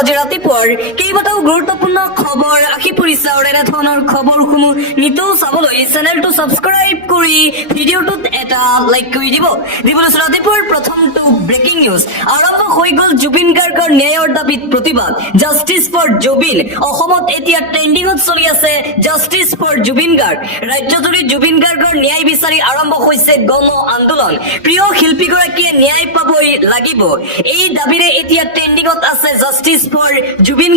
আজি ৰাতিপুৱাৰ কেইবাটাও গুৰুত্বপূৰ্ণ খবৰ আহি পৰিছে আৰু এনে ধৰণৰ খবৰসমূহ নিতৌ চাবলৈ চেনেলটো ছাবস্ক্ৰাইব কৰি ভিডিঅ'টোত এটা লাইক কৰি দিবলৈ ৰাতিপুৱাৰ প্ৰথমটো ব্ৰেকিং নিউজ আৰম্ভ হৈ গ'ল জুবিন গাৰ্গৰ ন্যায়ৰ দাবীত প্ৰতিবাদ জাষ্টিছ ফৰ জুবিন অসমত এতিয়া ট্ৰেণ্ডিঙত চলি আছে জাষ্টিছ ফৰ জুবিন গাৰ্গ ৰাজ্যজুৰি জুবিন গাৰ্গৰ ন্যায় বিচাৰি আৰম্ভ হৈছে গণ আন্দোলন প্ৰিয় শিল্পীগৰাকীয়ে ন্যায় পাবই লাগিব এই দাবীৰে এতিয়া ট্ৰেণ্ডিঙত আছে জাষ্টিছ ফৰ জুবিন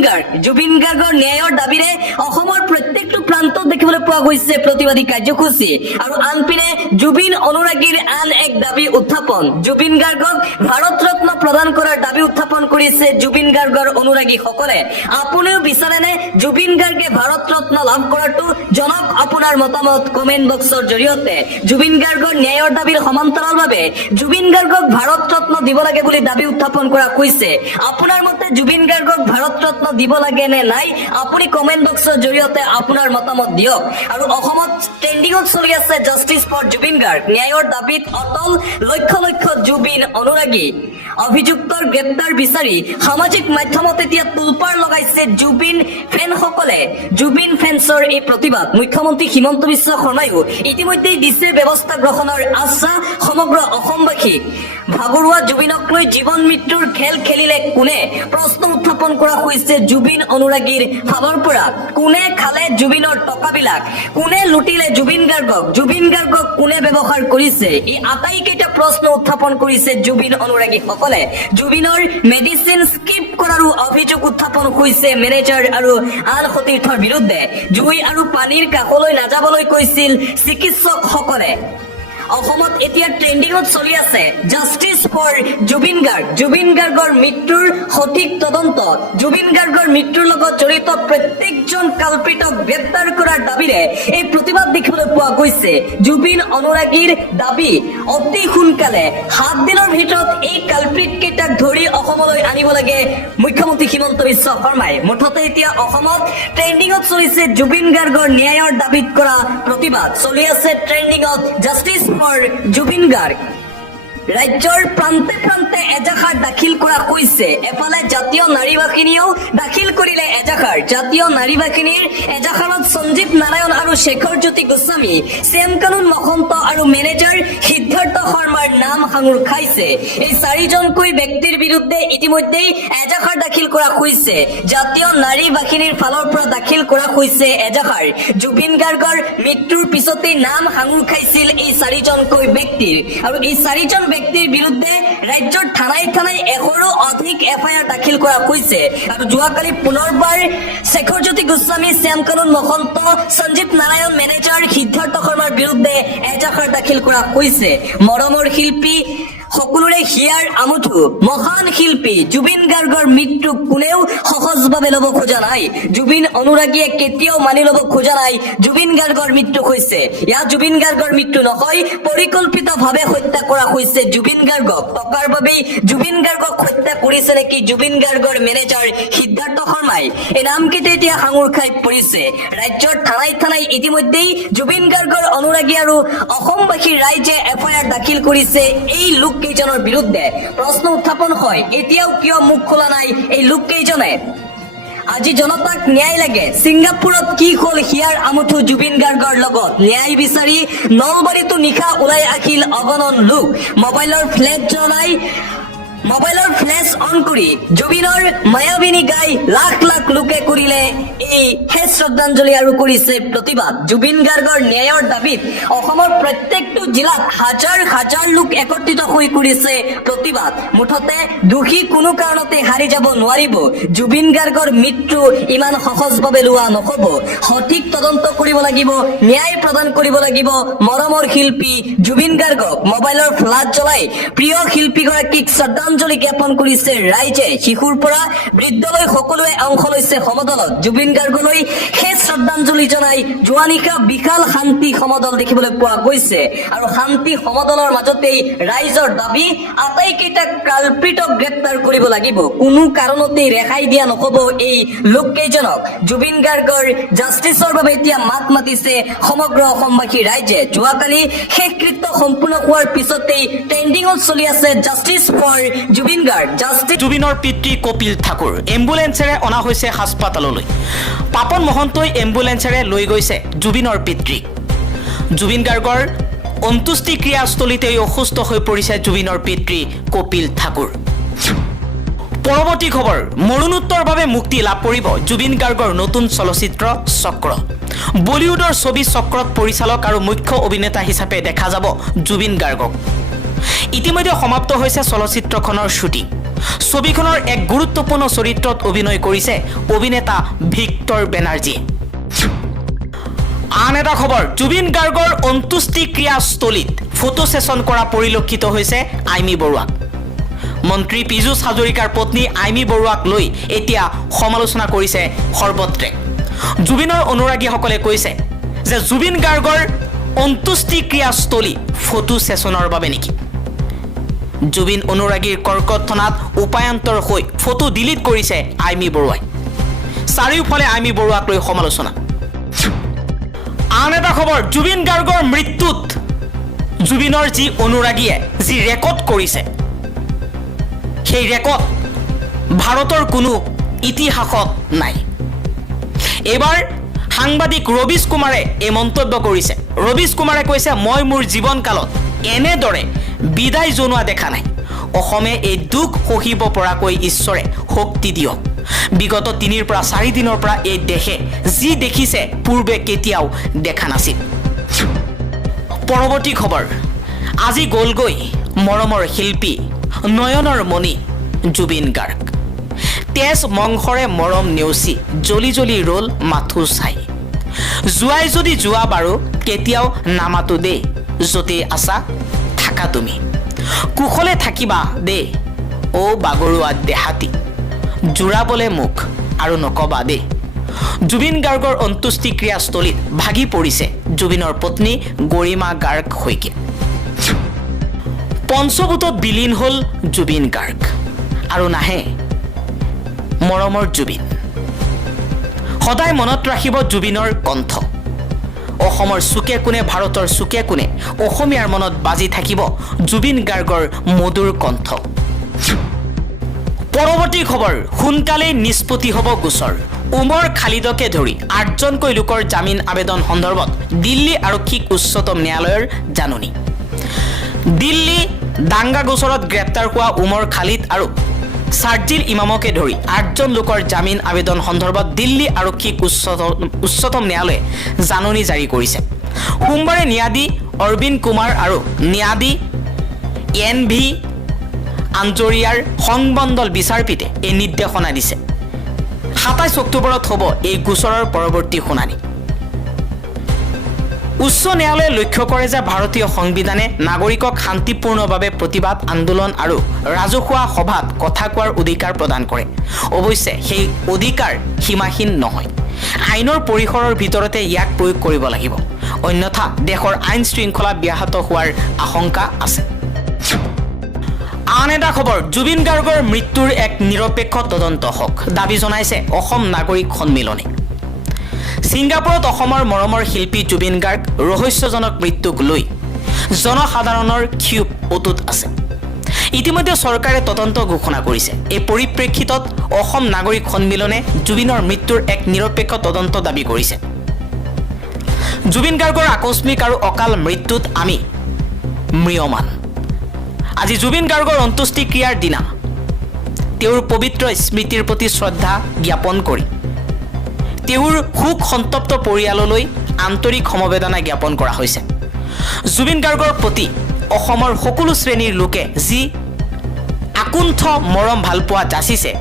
গাৰ্গৰ ন্যায়ৰ দাবীৰে অসমৰ প্ৰত্যেকটো প্ৰান্তত দেখিবলৈ পোৱা গৈছে প্ৰতিবাদী কাৰ্যসূচী আৰু আনপিনে জুবিন অনুৰাগীৰ আন এক দাবী উত্থাপন জুবিন গাৰ্গক ভাৰত ৰত্ন প্ৰদান কৰাৰ দাবী উত্থাপন কৰিছে জুবিন গাৰ্গৰ অনুৰাগীসকলে আপুনিও বিচাৰেনে জুবিন গাৰ্গে ভাৰত ৰত্ন লাভ কৰাটো জনাওক আপোনাৰ মতামত কমেন্ট বক্সৰ জৰিয়তে জুবিন গাৰ্গৰ ন্যায়ৰ দাবীৰ সমান্তৰালভাৱে জুবিন গাৰ্গক ভাৰত ৰত্ন দিব লাগে বুলি দাবী উত্থাপন কৰা হৈছে আপোনাৰ মতে জুবিন গাৰ্গক ভাৰত ৰত্ন দিব লাগে নে নাই আপুনি কমেন্ট বক্সৰ জৰিয়তে আপোনাৰ মতামত দিয়ক আৰু অসমত ট্ৰেণ্ডিঙত চলি আছে জাষ্টিছ ফৰ জুবিন গাৰ্গ ন্যায়ৰ দাবীত অটল লক্ষ লক্ষ জুবিন অনুৰাগী অভিযুক্তৰ গ্ৰেপ্তাৰ বিচাৰি সামাজিক মাধ্যমত এতিয়া তোলপাৰ লগাইছে জুবিন ফেনসকলে জুবিন ফেন্সৰ এই প্ৰতিবাদ মুখ্যমন্ত্ৰী হিমন্ত বিশ্ব শৰ্মায়ো ইতিমধ্যে দিছে ব্যৱস্থা গ্ৰহণৰ আশ্বাস সমগ্ৰ অসমবাসীক ভাগৰুৱা জুবিনক লৈ জীৱন মৃত্যুৰ খেল খেলিলে কোনে প্ৰশ্ন উত্থাপন কৰা হৈছে জুবিন অনুৰাগীৰ ফালৰ পৰা কোনে খালে জুবিনৰ টকাবিলাক কোনে লুটিলে জুবিন গাৰ্গক কোনে ব্যৱহাৰ কৰিছে এই আটাইকেইটা প্ৰশ্ন উত্থাপন কৰিছে জুবিন অনুৰাগীসকলে জুবিনৰ মেডিচিন স্কিপ কৰাৰো অভিযোগ উত্থাপন হৈছে মেনেজাৰ আৰু আন সতীৰ্থৰ বিৰুদ্ধে জুই আৰু পানীৰ কাষলৈ নাযাবলৈ কৈছিল চিকিৎসকসকলে অসমত এতিয়া ট্ৰেণ্ডিঙত চলি আছে জাষ্টিছ ফৰ জুবিন গাৰ্গৰ মৃত্যুৰ সঠিক তদন্ত জুবিন গাৰ্গৰ মৃত্যুৰ লগত জড়িত প্ৰত্যেকজন কালপ্ৰিতক গ্ৰেপ্তাৰ কৰাৰ দাবীৰে এই প্ৰতিবাদ দেখিবলৈ পোৱা গৈছে জুবিন অনুৰাগীৰ দাবী অতি সোনকালে 7 দিনৰ ভিতৰত এই কালপ্ৰিত কেইটাক ধৰি অসমলৈ আনিব লাগে মুখ্যমন্ত্ৰী হিমন্ত বিশ্ব শৰ্মাই মুঠতে এতিয়া অসমত ট্ৰেণ্ডিঙত চলিছে জুবিন গাৰ্গৰ ন্যায়ৰ দাবীত কৰা প্ৰতিবাদ চলি আছে ট্ৰেণ্ডিঙত জাষ্টিছ ফৰ জুবিন গাৰ্গ ৰাজ্যৰ প্ৰান্তে প্ৰান্তে এজাহাৰ দাখিল কৰা হৈছে এফালে জাতীয় নাৰী বাহিনীয়েও দাখিল কৰিলে এজাহাৰ জাতীয় নাৰী বাহিনীৰ এজাহাৰত সঞ্জীৱ নাৰায়ণ আৰু শেখৰ জ্যোতি গোস্বামী শ্যাম কানুন মহন্ত আৰু মেনেজাৰ সিদ্ধাৰ্থ শৰ্মাৰ নাম সাঙুৰ খাইছে এই 4জনকৈ ব্যক্তিৰ বিৰুদ্ধে ইতিমধ্যেই এজাহাৰ দাখিল কৰা হৈছে জাতীয় নাৰী বাহিনীৰ ফালৰ পৰা দাখিল কৰা হৈছে এজাহাৰ জুবিন গাৰ্গৰ মৃত্যুৰ পিছতেই নাম সাঙুৰ খাইছিল এই 4জনকৈ ব্যক্তিৰ আৰু এই 4জন ব্যক্তিৰ বিৰুদ্ধে ৰাজ্যৰ থানাই 100ৰো অধিক এফআইআৰ দাখিল কৰা হৈছে আৰু যোৱাকালি পুনৰবাৰ শেখৰ জ্যোতি গোস্বামী শ্যাম কানুন মহন্ত সঞ্জীৱ নাৰায়ণ মেনেজাৰ সিদ্ধাৰ্থ শৰ্মাৰ বিৰুদ্ধে এজাহাৰ দাখিল কৰা হৈছে মৰমৰ শিল্পী সকলোৰে হিয়াৰ আমঠু মহান শিল্পী জুবিন গাৰ্গৰ মৃত্যু কোনেও সহজভাৱে ল'ব খোজা নাই জুবিন অনুৰাগীয়ে কেতিয়াও মানি ল'ব খোজা নাই জুবিন গাৰ্গৰ মৃত্যু হৈছে ইয়াত জুবিন গাৰ্গৰ মৃত্যু নহয় পৰিকল্পিতভাৱে হত্যা কৰা হৈছে জুবিন গাৰ্গক টকাৰ বাবেই জুবিন গাৰ্গক হত্যা কৰিছে নেকি জুবিন গাৰ্গৰ মেনেজাৰ সিদ্ধাৰ্থ শৰ্মাই এই নামকেইটা এতিয়া সাঙুৰ খাই পৰিছে ৰাজ্যৰ থানাই ইতিমধ্যেই জুবিন গাৰ্গৰ অনুৰাগী আৰু অসমবাসী ৰাইজে এফআইআৰ দাখিল কৰিছে এই লোককেইজনৰ বিৰুদ্ধে প্ৰশ্ন উত্থাপন হয় এতিয়াও কিয় মুখ খোলা নাই এই লোককেইজনে আজি জনতাক ন্যায় লাগে ছিংগাপুৰত কি হ'ল হিয়াৰ আমঠু জুবিন গাৰ্গৰ লগত ন্যায় বিচাৰি নলবাৰীতো নিশা ওলাই আহিল অগণন লোক মোবাইলৰ ফ্লেছ অন কৰি জুবিনৰ মায়াবিনী গাই লাখ লাখ লোকে কৰিলে এই শেষ শ্ৰদ্ধাঞ্জলি আৰু কৰিছে প্ৰতিবাদ জুবিন গাৰ্গৰ ন্যায়ৰ দাবীত অসমৰ প্ৰত্যেকটো জিলাত হাজাৰ লোক একত্ৰিত হৈ কৰিছে প্ৰতিবাদ মুঠতে দোষী কোনো কাৰণতে হাৰি যাব নোৱাৰিব জুবিন গাৰ্গৰ মৃত্যু ইমান সহজভাৱে লোৱা নহ'ব সঠিক তদন্ত কৰিব লাগিব ন্যায় প্ৰদান কৰিব লাগিব মৰমৰ শিল্পী জুবিন গাৰ্গক মোবাইলৰ ফ্লাছ জ্বলাই প্ৰিয় শিল্পীগৰাকীক শ্ৰদ্ধাঞ্জলি জ্ঞাপন কৰিছে ৰাইজে শিশুৰ পৰা বৃদ্ধলৈ সকলোৱে অংশ লৈছে সমদলত জুবিন গাৰ্গলৈ শেষ শ্ৰদ্ধাঞ্জলি জনাই যোৱা নিশা বিশাল শান্তি সমদল দেখিবলৈ পোৱা গৈছে আৰু শান্তি সমদলৰ মাজতেই ৰাইজৰ দাবী আটাইকেইটা কালপ্ৰিতক গ্ৰেপ্তাৰ কৰিব লাগিব কোনো কাৰণতেই ৰেহাই দিয়া নহ'ব এই লোককেইজনক জুবিন গাৰ্গৰ জাষ্টিছৰ বাবে এতিয়া মাত মাতিছে সমগ্ৰ অসমবাসী ৰাইজে যোৱাকালি শেষকৃত্য সম্পূৰ্ণ হোৱাৰ পিছতেই ট্ৰেণ্ডিঙত চলি আছে justice for Zubeen Garg justice জুবিনৰ পিতৃ কপিল ঠাকুৰ এম্বুলেন্সেৰে অনা হৈছে হাস্পাতাললৈ পাপন মহন্তই এম্বুলেন্সেৰে লৈ গৈছে জুবিনৰ পিতৃক জুবিন গাৰ্গৰ অন্ত্যেষ্টিক্ৰিয়াস্থলীতেই অসুস্থ হৈ পৰিছে জুবিনৰ পিতৃ কপিল ঠাকুৰ পৰৱৰ্তী খবৰ মৰণোত্তৰ বাবে মুক্তি লাভ কৰিব জুবিন গাৰ্গৰ নতুন চলচ্চিত্ৰ চক্ৰ বলিউডৰ ছবি চক্ৰত পৰিচালক আৰু মুখ্য অভিনেতা হিচাপে দেখা যাব জুবিন গাৰ্গক ইতিমধ্যে সমাপ্ত হৈছে চলচ্চিত্ৰখনৰ শ্বুটিং ছবিখনৰ এক গুৰুত্বপূৰ্ণ চৰিত্ৰত অভিনয় কৰিছে অভিনেতা ভিক্টৰ বেনাৰ্জী আন এটা খবৰ জুবিন গাৰ্গৰ অন্ত্যেষ্টিক্ৰিয়াস্থলীত ফটো সেশন কৰা পৰিলক্ষিত হৈছে আইমি বৰুৱাক মন্ত্ৰী পীযুষ হাজৰিকাৰ পত্নী আইমি বৰুৱাক লৈ এতিয়া সমালোচনা কৰিছে সৰ্বত্ৰে জুবিনৰ অনুৰাগীসকলে কৈছে যে জুবিন গাৰ্গৰ অন্ত্যেষ্টিক্ৰিয়াস্থলী ফটো সেশনৰ বাবে নেকি জুবিন অনুৰাগীৰ কৰ্কটথনাত উপায়ন্তৰ হৈ ফটো ডিলিট কৰিছে আইমি বৰুৱাই চাৰিওফালে আইমি বৰুৱাক লৈ সমালোচনা আন এটা খবৰ জুবিন গাৰ্গৰ মৃত্যুত জুবিনৰ যি অনুৰাগীয়ে যি ৰেকৰ্ড কৰিছে সেই ৰেকৰ্ড ভাৰতৰ কোনো ইতিহাসত নাই এবাৰ সাংবাদিক ৰবিশ কুমাৰে এই মন্তব্য কৰিছে ৰবিশ কুমাৰে কৈছে মই মোৰ জীৱনকালত এনেদৰে বিদায় জনোৱা দেখা নাই অসমে এই দুখ সহিব পৰাকৈ ঈশ্বৰে শক্তি দিয়ক বিগত 3 পৰা 4 দিনৰ পৰা এই দেশে যি দেখিছে পূৰ্বে কেতিয়াও দেখা নাছিল পৰৱৰ্তী খবৰ আজি গলগৈ মৰমৰ শিল্পী নয়নৰ মণি জুবিন গাৰ্গ তেজ মংসৰে মৰম নেওচি জলি জলি ৰল মাথো চাই জুৱাই যদি যোৱা বাৰু কেতিয়াও নামাতো দে যতে আছা থাকা তুমি কুশলে থাকিবা দে ও বাগৰুৱা দেহাতি জুৰাবলে মুখ আৰু নকবা দে জুবিন গাৰ্গৰ অন্ত্যেষ্টিক্ৰিয়াস্থলীত ভাগি পৰিছে জুবিনৰ পত্নী গৰিমা গাৰ্গ শইকীয়া পঞ্চভূতত বিলীন হ'ল জুবিন গাৰ্গ আৰু নাহে মৰমৰ জুবিন সদায় মনত ৰাখিব জুবিনৰ কণ্ঠ অসমৰ চুকে কোণে ভাৰতৰ চুকে কোণে অসমীয়াৰ মনত বাজি থাকিব জুবিন গাৰ্গৰ মধুৰ কণ্ঠ পৰৱৰ্তী খবৰ সোনকালেই নিষ্পত্তি হ'ব গোচৰ উমৰ খালিদকে ধৰি 8জনকৈ লোকৰ জামিন আবেদন সন্দৰ্ভত দিল্লী আৰক্ষীক উচ্চতম ন্যায়ালয়ৰ জাননী দিল্লী দাঙ্গা গোচৰত গ্ৰেপ্তাৰ হোৱা উমৰ খালিদ আৰু সাৰ্জিল ইমামকে ধৰি 8জন লোকৰ জামিন আবেদন সন্দৰ্ভত দিল্লী আৰক্ষীক উচ্চতম ন্যায়ালয়ে জাননী জাৰি কৰিছে সোমবাৰে ন্যায়াধী অৰবিন্দ কুমাৰ আৰু ন্যায়াধী NV আঞ্জৰিয়াৰ সংবন্দল বিচাৰপীঠে এই নিৰ্দেশনা দিছে 27 অক্টোবৰত হ'ব এই গোচৰৰ পৰৱৰ্তী শুনানি উচ্চ ন্যায়ালয়ে লক্ষ্য কৰে যে ভাৰতীয় সংবিধানে নাগৰিকক শান্তিপূৰ্ণভাৱে প্ৰতিবাদ আন্দোলন আৰু ৰাজহুৱা সভাত কথা কোৱাৰ অধিকাৰ প্ৰদান কৰে অৱশ্যে সেই অধিকাৰ সীমাহীন নহয় আইনৰ পৰিসৰৰ ভিতৰতে ইয়াক প্ৰয়োগ কৰিব লাগিব অন্যথা দেশৰ আইন শৃংখলা ব্যাহত হোৱাৰ আশংকা আছে আন এটা খবৰ জুবিন গাৰ্গৰ মৃত্যুৰ এক নিৰপেক্ষ তদন্ত হওক দাবী জনাইছে অসম নাগৰিক সন্মিলনে সিংগাপুৰত অসমৰ মৰমৰ শিল্পী জুবিন গাৰ্গ ৰহস্যজনক মৃত্যুক লৈ জনসাধাৰণৰ ক্ষোভ অটুট আছে ইতিমধ্যে চৰকাৰে তদন্ত ঘোষণা কৰিছে এই পৰিপ্ৰেক্ষিতত অসম নাগৰিক সন্মিলনে জুবিনৰ মৃত্যুৰ এক নিৰপেক্ষ তদন্ত দাবী কৰিছে জুবিন গাৰ্গৰ আকস্মিক আৰু অকাল মৃত্যুত আমি ম্ৰিয়মান আজি জুবিন গাৰ্গৰ অন্ত্যেষ্টিক্ৰিয়াৰ দিনা তেওঁৰ পবিত্ৰ স্মৃতিৰ প্ৰতি শ্ৰদ্ধা জ্ঞাপন কৰি তেওঁৰ শোক সন্তপ্ত পৰিয়াললৈ আন্তৰিক সমবেদনা জ্ঞাপন কৰা হৈছে জুবিন গাৰ্গৰ প্ৰতি অসমৰ সকলো শ্ৰেণীৰ লোকে যি আকুণ্ঠ মৰম ভালপোৱা যাচিছে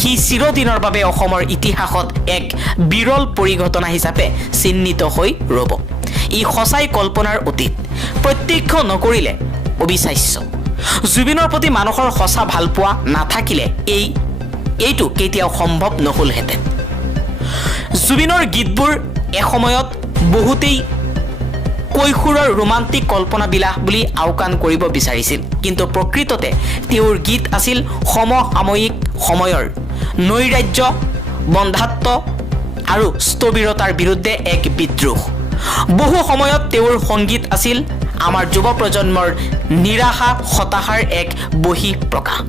সি চিৰদিনৰ বাবে অসমৰ ইতিহাসত এক বিৰল পৰিঘটনা হিচাপে চিহ্নিত হৈ ৰ'ব ই সঁচাই কল্পনাৰ অতীত প্ৰত্যক্ষ নকৰিলে অবিশ্বাস্য জুবিনৰ প্ৰতি মানুহৰ সঁচা ভালপোৱা নাথাকিলে এইটো কেতিয়াও সম্ভৱ নহলহেঁতেন জুবিনৰ গীতবোৰ এসময়ত বহুতেই কৈশোৰৰ ৰোমান্টিক কল্পনাবিলাস বুলি আওকাণ কৰিব বিচাৰিছিল কিন্তু প্ৰকৃততে তেওঁৰ গীত আছিল সমসাময়িক সময়ৰ নৈৰাজ্য বন্ধাত্ব আৰু স্থবিৰতাৰ বিৰুদ্ধে এক বিদ্ৰোহ বহু সময়ত তেওঁৰ সংগীত আছিল আমাৰ যুৱ প্ৰজন্মৰ নিৰাশা হতাশাৰ এক বহিঃপ্ৰকাশ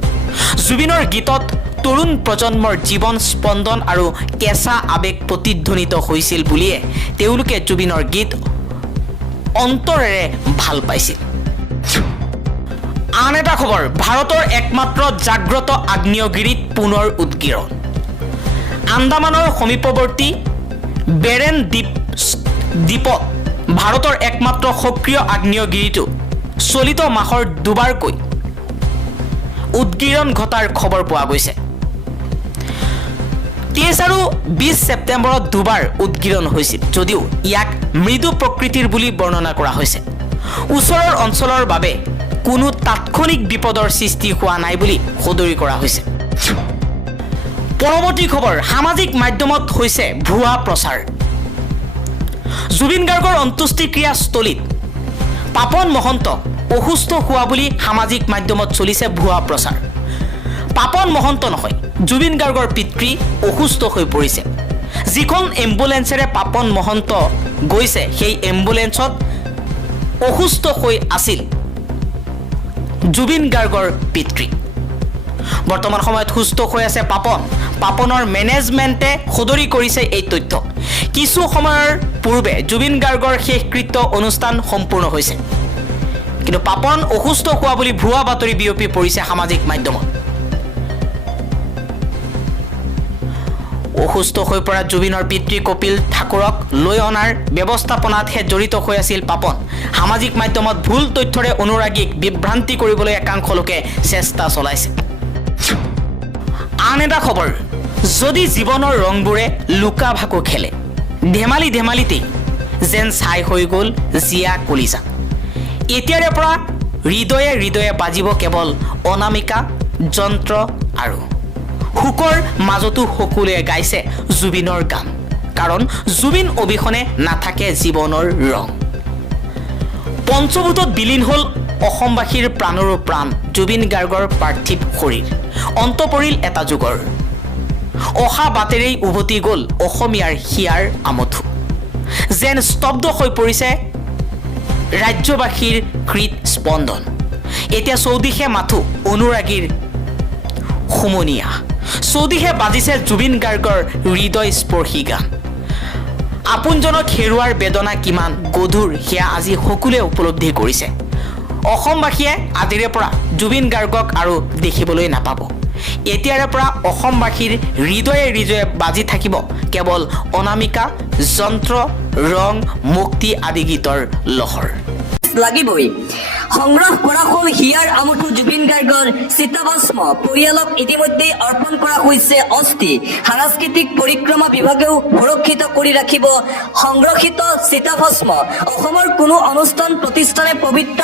জুবিনৰ গীতত তৰুণ প্ৰজন্মৰ জীৱন স্পন্দন আৰু কেঁচা আৱেগ প্ৰতিধ্বনিত হৈছিল বুলিয়ে তেওঁলোকে জুবিনৰ গীত অন্তৰেৰে ভাল পাইছিল আন এটা খবৰ ভাৰতৰ একমাত্ৰ জাগ্ৰত আগ্নেয়গিৰিত পুনৰ উদগীৰণ আন্দামানৰ সমীপৱৰ্তী বেৰেন দ্বীপত ভাৰতৰ একমাত্ৰ সক্ৰিয় আগ্নেয়গিৰিটো চলিত মাহৰ দুবাৰকৈ উদগীৰণ ঘটাৰ খবৰ পোৱা গৈছে 23 আৰু 20 ছেপ্টেম্বৰত দুবাৰ উদগীৰণ হৈছিল যদিও ইয়াক মৃদু প্ৰকৃতিৰ বুলি বৰ্ণনা কৰা হৈছে ওচৰৰ অঞ্চলৰ বাবে কোনো তাৎক্ষণিক বিপদৰ সৃষ্টি হোৱা নাই বুলি সদৰি কৰা হৈছে পৰৱৰ্তী খবৰ সামাজিক মাধ্যমত হৈছে ভুৱা প্ৰচাৰ জুবিন গাৰ্গৰ অন্ত্যেষ্টিক্ৰিয়াস্থলীত পাপন মহন্ত অসুস্থ হোৱা বুলি সামাজিক মাধ্যমত চলিছে ভুৱা প্ৰচাৰ পাপন মহন্ত নহয় জুবিন গাৰ্গৰ পিতৃ অসুস্থ হৈ পৰিছে যিখন এম্বুলেন্সেৰে পাপন মহন্ত গৈছে সেই এম্বুলেন্সত অসুস্থ হৈ আছিল জুবিন গাৰ্গৰ পিতৃ বৰ্তমান সময়ত সুস্থ হৈ আছে পাপনৰ মেনেজমেণ্টে সদৰি কৰিছে এই তথ্য কিছু সময়ৰ পূৰ্বে জুবিন গাৰ্গৰ শেষকৃত্য অনুষ্ঠান সম্পূৰ্ণ হৈছে কিন্তু পাপন অসুস্থ হোৱা বুলি ভুৱা বাতৰি বিয়পি পৰিছে সামাজিক মাধ্যমত অসুস্থ হৈ পৰা জুবিনৰ পিতৃ কপিল ঠাকুৰক লৈ অনাৰ ব্যৱস্থাপনাতহে জড়িত হৈ আছিল পাপন সামাজিক মাধ্যমত ভুল তথ্যৰে অনুৰাগীক বিভ্ৰান্তি কৰিবলৈ একাংশ লোকে চেষ্টা চলাইছে আন এটা খবৰ যদি জীৱনৰ ৰংবোৰে লুকা ভাকু খেলে ধেমালিতেই যেন ছাই হৈ গ'ল জিয়া কলিজা এতিয়াৰে পৰা হৃদয়ে বাজিব কেৱল অনামিকা যন্ত্ৰ আৰু হুকৰ মাজতো সকলোৱে গাইছে জুবিনৰ গান কাৰণ জুবিন অবিহনে নাথাকে জীৱনৰ ৰং পঞ্চভূতত বিলীন হ'ল অসমবাসীৰ প্ৰাণৰো প্ৰাণ জুবিন গাৰ্গৰ পাৰ্থিৱ শৰীৰ অন্ত পৰিল এটা যুগৰ অহা বাটেৰেই উভতি গ'ল অসমীয়াৰ হিয়াৰ আমঠু যেন স্তব্ধ হৈ পৰিছে ৰাজ্যবাসীৰ হৃদ স্পন্দন এতিয়া চৌদিশে মাথো অনুৰাগীৰ হুমনিয়া চৌদিশে বাজিছে জুবিন গাৰ্গৰ হৃদয়স্পৰ্শী গান আপোনজনক হেৰুৱাৰ বেদনা কিমান গধুৰ সেয়া আজি সকলোৱে উপলব্ধি কৰিছে অসমবাসীয়ে আজিৰে পৰা জুবিন গাৰ্গক আৰু দেখিবলৈ নাপাব এতিয়াৰে পৰা অসমবাসীৰ হৃদয়ে বাজি থাকিব কেৱল অনামিকা যন্ত্ৰ ৰং মুক্তি আদি গীতৰ লহৰ লাগিবই সংগ্ৰহ কৰা হ'ল হিয়াৰ আমঠু জুবিন গাৰ্গৰ চিতাভস্ম পৰিয়ালক ইতিমধ্যে অৰ্পণ কৰা হৈছে অস্থি সাংস্কৃতিক পৰিক্ৰমা বিভাগেও সুৰক্ষিত কৰি ৰাখিব সংৰক্ষিত চিতাভস্ম অসমৰ কোনো অনুষ্ঠান প্ৰতিষ্ঠানে পবিত্ৰ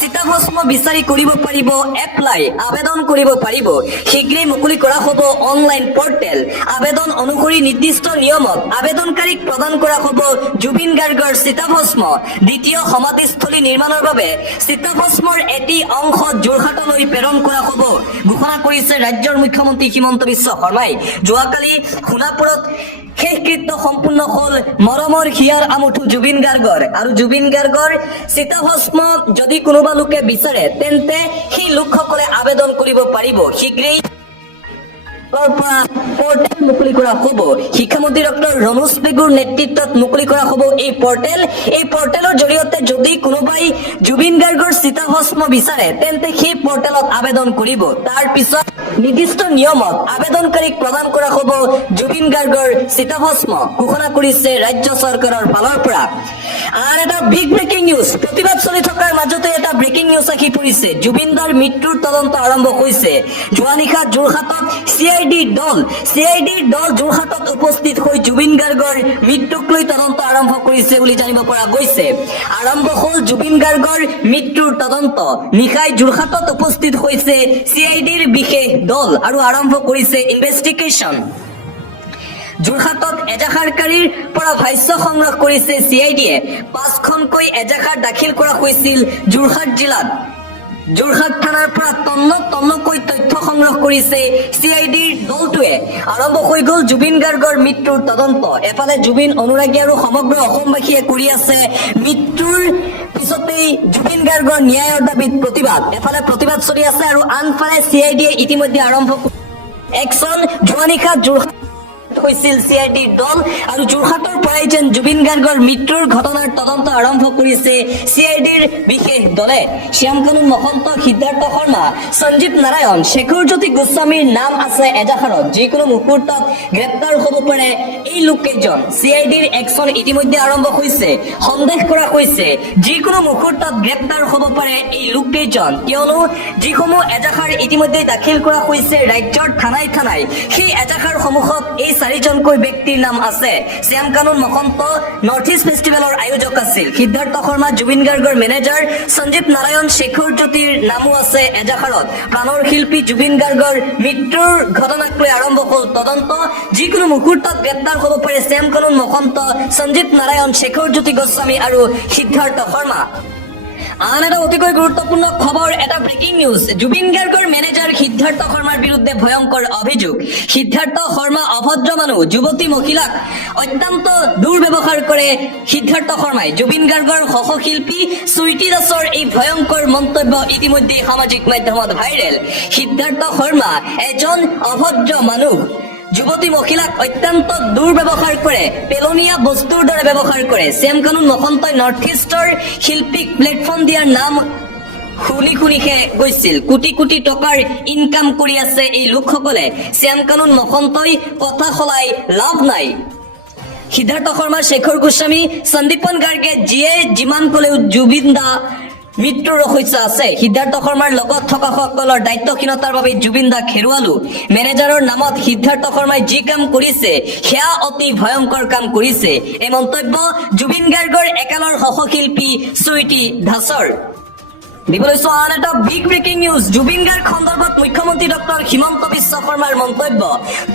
চিতাভস্ম বিচাৰি কৰিব পাৰিব এপ্লাই আবেদন কৰিব পাৰিব শীঘ্ৰেই মুকলি কৰা হ'ব অনলাইন পৰ্টেল আবেদন অনুসৰি নিৰ্দিষ্ট নিয়মত আবেদনকাৰীক প্ৰদান কৰা হ'ব জুবিন গাৰ্গৰ চিতাভস্ম দ্বিতীয় সমাধিস্থলী নিৰ্মাণৰ বাবে চিতাভস্মৰ এটি অংশ যোৰহাটলৈ প্ৰেৰণ কৰা হ'ব ঘোষণা কৰিছে ৰাজ্যৰ মুখ্যমন্ত্ৰী হিমন্ত বিশ্ব শৰ্মাই যোৱাকালি সোণাপুৰত শেষকৃত্য সম্পূৰ্ণ হ'ল মৰমৰ হিয়াৰ আমঠু জুবিন গাৰ্গৰ আৰু জুবিন গাৰ্গৰ চিতাভস্ম যদি কোনোবা লোকে বিচাৰে তেন্তে সেই লোকসকলে আবেদন কৰিব পাৰিব শীঘ্ৰেই পৰ্টেল মুকলি কৰা হ'ব শিক্ষামন্ত্ৰী ডক্টৰ ৰমেশ বেগুৰ নেতৃত্বত মুকলি কৰা হ'ব এই পৰ্টেলৰ জৰিয়তে যদি কোনোবাই জুবিন গাৰ্গৰ চিতাভস্ম বিচাৰে তেন্তে সেই পৰ্টেলত আবেদন কৰিব তাৰ পিছত নিৰ্দিষ্ট নিয়মত আবেদনকাৰীক প্ৰদান কৰা হ'ব জুবিন গাৰ্গৰ চিতাভস্ম ঘোষণা কৰিছে ৰাজ্য চৰকাৰৰ ফালৰ পৰা আৰু এটা বিগ ব্ৰেকিং নিউজ প্ৰতিবাদ চলি থকাৰ মাজতে এটা ব্ৰেকিং নিউজ আহি পৰিছে জুবিন দাৰ মৃত্যুৰ তদন্ত আৰম্ভ হৈছে যোৱা নিশা যোৰহাটত চিআইডিৰ দল যোৰহাটত উপস্থিত হৈ জুবিন গাৰ্গৰ মৃত্যুক লৈ তদন্ত আৰম্ভ কৰিছে বুলি জানিব পৰা গৈছে আৰম্ভ হ'ল জুবিন গাৰ্গৰ মৃত্যুৰ তদন্ত নিশাই যোৰহাটত উপস্থিত হৈছে চিআইডিৰ বিশেষ দল আৰু আৰম্ভ কৰিছে ইনভেষ্টিগেশ্যন যোৰহাটত এজাহাৰকাৰীৰ পৰা ভাষ্য সংগ্ৰহ কৰিছে চিআইডিয়ে 5খনকৈ এজাহাৰ দাখিল কৰা হৈছিল যোৰহাট জিলাত যোৰহাট থানাৰ পৰা তন্নকৈ তথ্য সংগ্ৰহ কৰিছে চিআইডিৰ দলটোৱে আৰম্ভ হৈ গ'ল জুবিন গাৰ্গৰ মৃত্যুৰ তদন্ত এফালে জুবিন অনুৰাগী আৰু সমগ্ৰ অসমবাসীয়ে কৰি আছে মৃত্যুৰ পিছতেই জুবিন গাৰ্গৰ ন্যায়ৰ দাবীত প্ৰতিবাদ, এফালে প্ৰতিবাদ চলি আছে আৰু আনফালে CIDয়ে ইতিমধ্যে আৰম্ভ একচন। যোৱা নিশা যোৰহাট হৈছিল CIDৰ দল আৰু যোৰহাটৰ পৰাই যেন জুবিন গাৰ্গৰ মৃত্যুৰ ঘটনাৰ তদন্ত আৰম্ভ কৰিছে CIDৰ বিশেষ দলে। শ্যাম কানুন মহন্ত, সিদ্ধাৰ্থ শৰ্মা, সঞ্জীৱ নাৰায়ণ, শেখৰজ্যোতি গোস্বামীৰ নাম আছে এজাহাৰত। যিকোনো মুহূৰ্তত গ্ৰেপ্তাৰ হ'ব পাৰে এই লোককেইজন। CIDৰ একচন ইতিমধ্যে আৰম্ভ হৈছে। সন্দেহ কৰা হৈছে যিকোনো মুহূৰ্তত গ্ৰেপ্তাৰ হ'ব পাৰে এই লোককেইজন, কিয়নো যিসমূহ এজাহাৰ ইতিমধ্যে দাখিল কৰা হৈছে ৰাজ্যৰ থানাই থানাই, সেই এজাহাৰ সমূহত এই চাৰিজনকৈ ব্যক্তিৰ নাম আছে। শ্যাম কানুন মহন্ত নৰ্থ ইষ্ট ফেষ্টিভেলৰ আয়োজক আছিল, সিদ্ধাৰ্থ শৰ্মা জুবিন গাৰ্গৰ মেনেজাৰ, সঞ্জীৱ নাৰায়ণ, শেখৰজ্যোতিৰ নামো আছে এজাহাৰত। প্ৰাণৰ শিল্পী জুবিন গাৰ্গৰ মৃত্যুৰ ঘটনাক লৈ আৰম্ভ হ'ল তদন্ত। যিকোনো মুহূৰ্তত গ্ৰেপ্তাৰ হ'ব পাৰে শ্যাম কানুন মহন্ত, সঞ্জীৱ নাৰায়ণ, শেখৰজ্যোতি গোস্বামী আৰু সিদ্ধাৰ্থ শৰ্মা। আন এটা অতিকৈ গুৰুত্বপূৰ্ণ খবৰ, এটা ব্ৰেকিং নিউজ। জুবিন গাৰ্গৰ মেনেজাৰ সিদ্ধাৰ্থ শৰ্মাৰ বিৰুদ্ধে ভয়ংকৰ অভিযোগ। সিদ্ধাৰ্থ শৰ্মা অভদ্ৰ মানুহ, যুৱতী মহিলাক অত্যন্ত দুৰ্ব্যৱহাৰ কৰে সিদ্ধাৰ্থ শৰ্মাই। জুবিন গাৰ্গৰ সহশিল্পী সুইটি দাসৰ এই ভয়ংকৰ মন্তব্য ইতিমধ্যে সামাজিক মাধ্যমত ভাইৰেল। সিদ্ধাৰ্থ শৰ্মা এজন অভদ্ৰ মানুহ, যুৱতী মহিলাক অত্যন্ত দুৰ্ব্যৱহাৰ কৰে, পেলনীয়া বস্তুৰ দৰে ব্যৱহাৰ কৰে। শ্যাম কানুন মহন্তই নৰ্থ ইষ্টৰ শিল্পীক প্লেটফৰ্ম দিয়াৰ নাম শুনি শুনিহে গৈছিল। কোটি কোটি টকাৰ ইনকাম কৰি আছে এই লোকসকলে। শ্যাম কানুন মহন্তই কথা সলাই লাভ নাই। সিদ্ধাৰ্থ শৰ্মা, শেখৰ গোস্বামী, সন্দীপন গাৰ্গে যিয়ে যিমান ক'লেও জুবিন দা মৃত্যুৰ ৰহস্য আছে। সিদ্ধাৰ্থ শৰ্মাৰ লগত থকা সকলৰ দায়িত্বহীনতাৰ বাবে জুবিন দাক হেৰুৱালো। মেনেজাৰৰ নামত সিদ্ধাৰ্থ শৰ্মাই যি কাম কৰিছে সেয়া অতি ভয়ংকৰ কাম কৰিছে। এই মন্তব্য জুবিন গাৰ্গৰ একালৰ সহশিল্পী সুইটি দাসৰ। দিবলৈ চোৱা আন এটা big breaking news. Zubeen Garg সন্দৰ্ভত মুখ্যমন্ত্ৰী ডক্টৰ হিমন্ত বিশ্ব শৰ্মাৰ মন্তব্য।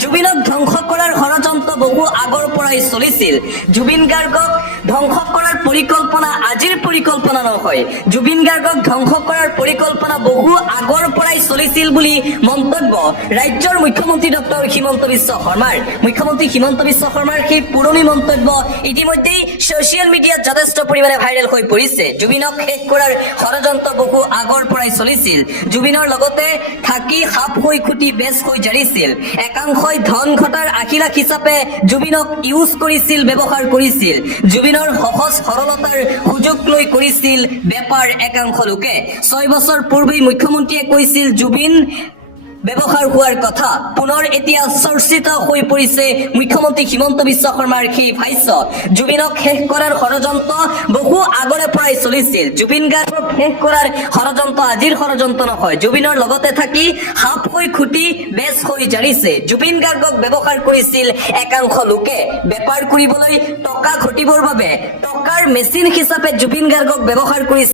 জুবিনক ধ্বংস কৰাৰ ষড়যন্ত্ৰ বহু আগৰ পৰাই চলিছিল। জুবিন গাৰ্গক ধ্বংস কৰাৰ পৰিকল্পনা আজিৰ পৰিকল্পনা নহয়। জুবিন গাৰ্গক ধ্বংস কৰাৰ পৰিকল্পনা বহু আগৰ পৰাই চলিছিল বুলি মন্তব্য ৰাজ্যৰ মুখ্যমন্ত্ৰী ডক্টৰ হিমন্ত বিশ্ব শৰ্মাৰ। মুখ্যমন্ত্ৰী হিমন্ত বিশ্ব শৰ্মাৰ সেই পুৰণি মন্তব্য ইতিমধ্যেই ছচিয়েল মিডিয়াত যথেষ্ট পৰিমাণে ভাইৰেল হৈ পৰিছে। জুবিনক শেষ কৰাৰ ষড়যন্ত্ৰ বহু আগৰ পৰাই চলিছিল। জুবিনৰ লগতে থাকি সাপ হৈ খুটি বেজ হৈ জাৰিছিল। একাংশই ধন ঘটাৰ আশীলাখ হিচাপে জুবিনক ইউজ কৰিছিল, ব্যৱহাৰ কৰিছিল। জুবিনৰ সহজ সৰলতাৰ সুযোগ লৈ কৰিছিল বেপাৰ একাংশ লোকে। 6 বছৰ পূৰ্বেই মুখ্যমন্ত্ৰীয়ে কৈছিল জুবিন ব্যৱহাৰ হোৱাৰ কথা। পুনৰ এতিয়া চৰ্চিত হৈ পৰিছে মুখ্যমন্ত্ৰী হিমন্ত বিশ্ব শৰ্মাৰ সেই ভাষ্য। জুবিনক শেষ কৰাৰ ষড়যন্ত্ৰ বহু আগৰে পৰাই চলিছিল। জুবিন গাৰ্গক শেষ কৰাৰ ষড়যন্ত্ৰ আজিৰ ষড়যন্ত্ৰ নহয়। জুবিনৰ লগতে থাকি সাপ হৈ খুটি বেজ হৈ জাৰিছে। জুবিন গাৰ্গক ব্যৱহাৰ কৰিছিল একাংশ লোকে বেপাৰ কৰিবলৈ, টকা ঘটিবৰ বাবে টকাৰ মেচিন হিচাপে জুবিন গাৰ্গক ব্যৱহাৰ কৰিছিল।